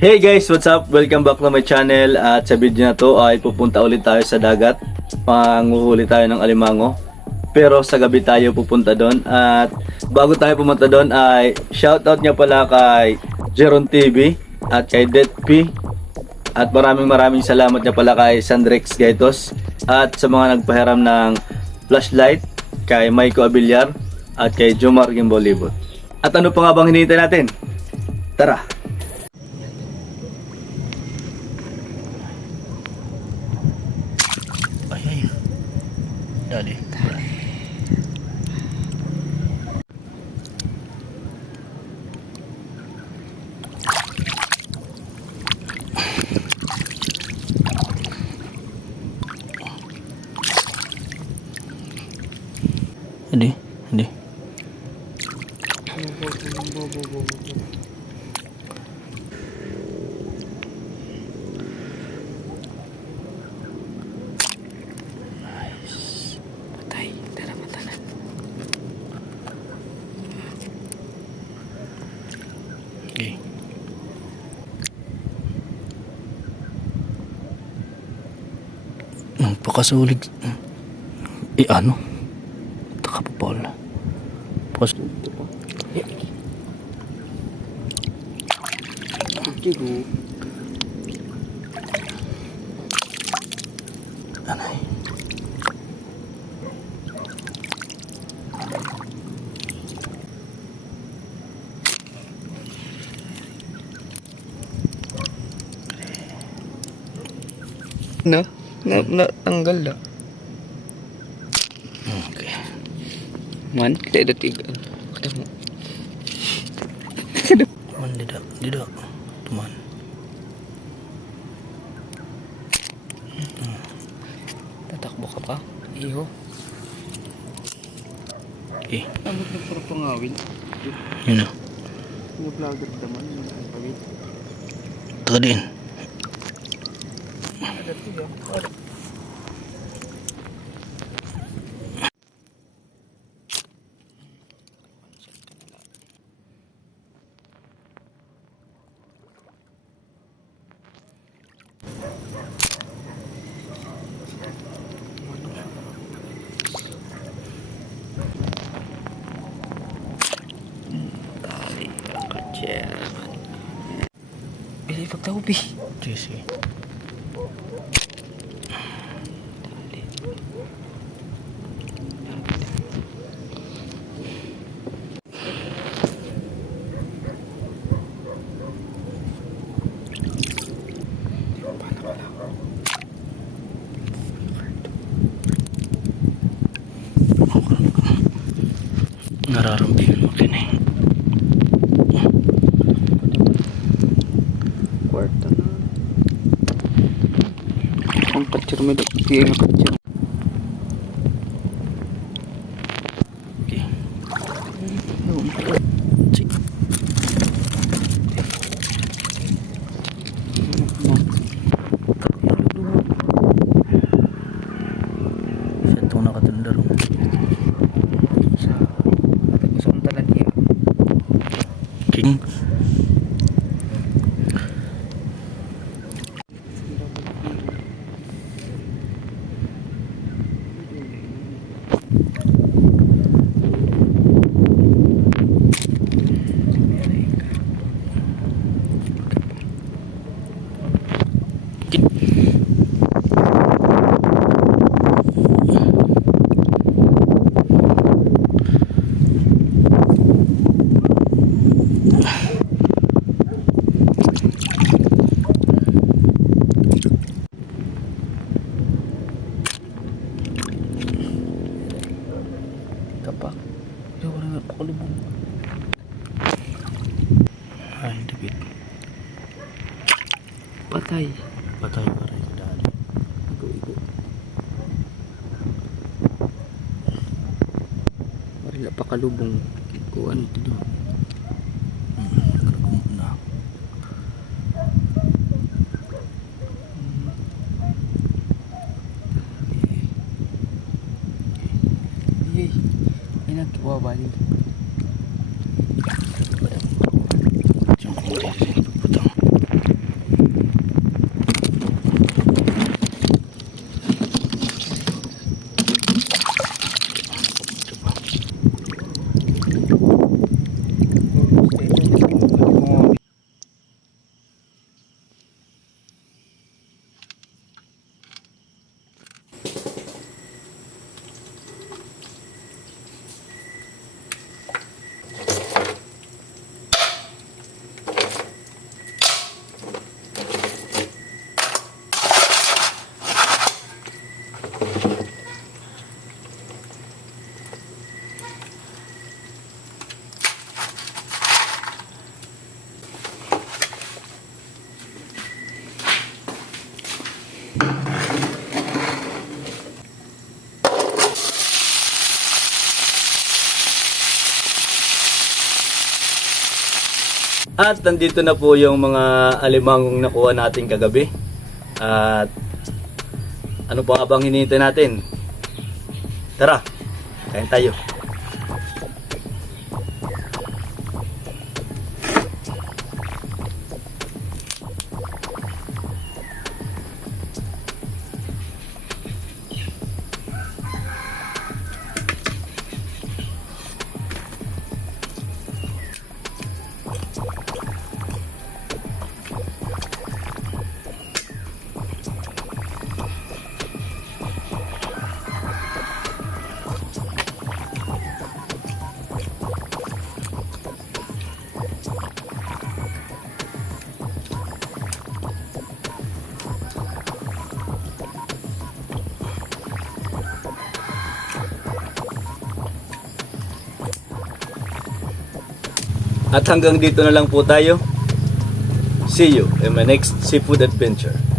Hey guys, what's up? Welcome back to my channel. At sa video na to ay pupunta ulit tayo sa dagat. Panguhuli tayo ng alimango. Pero sa gabi tayo pupunta doon. At bago tayo pumunta doon ay shoutout niya pala kay Jeron TV at kay Det P. At maraming salamat niya pala kay Sandrex Gaitos. At sa mga nagpahiram ng flashlight kay Maiko Abiliar at kay Jomar Gimbolibot. At ano pa nga bang hinihintay natin? Tara! Dali. Hindi. Okay. Pakasulig. Ano? Takapapal. Pas. Anay. Tanggal na. Okay. Man, kita ada 3. Ketemu. Man, tidak. Teman. Tatakbo ka pa? Iho. Okay. Ano na para pangawin? Yun na. Yung vlogger naman, yung pagpawin. Taka din. Ada 3. Pilih pagtahu bi. Sige. Nararamdaman mo kini. Kwarta na. Ang kacir mo daw. Tiyan ang kacir. Okay. Sige. Sa itong nakatanda rin. Gusto mong talagyan. King. Kapak. Yo, wala nga pakulubong. Ay, dikit. Patay. Patay pa rin. Dali. Igo. Wala pakalubong. Kuan ito doon. Kagum na. Yay. Ay, nagkiwabali. Diyan ko magdidiri pagputang. At nandito na po yung mga alimangong nakuha natin kagabi. At ano pa bang hinihintay natin? Tara, kain tayo. At hanggang dito na lang po tayo. See you in my next seafood adventure.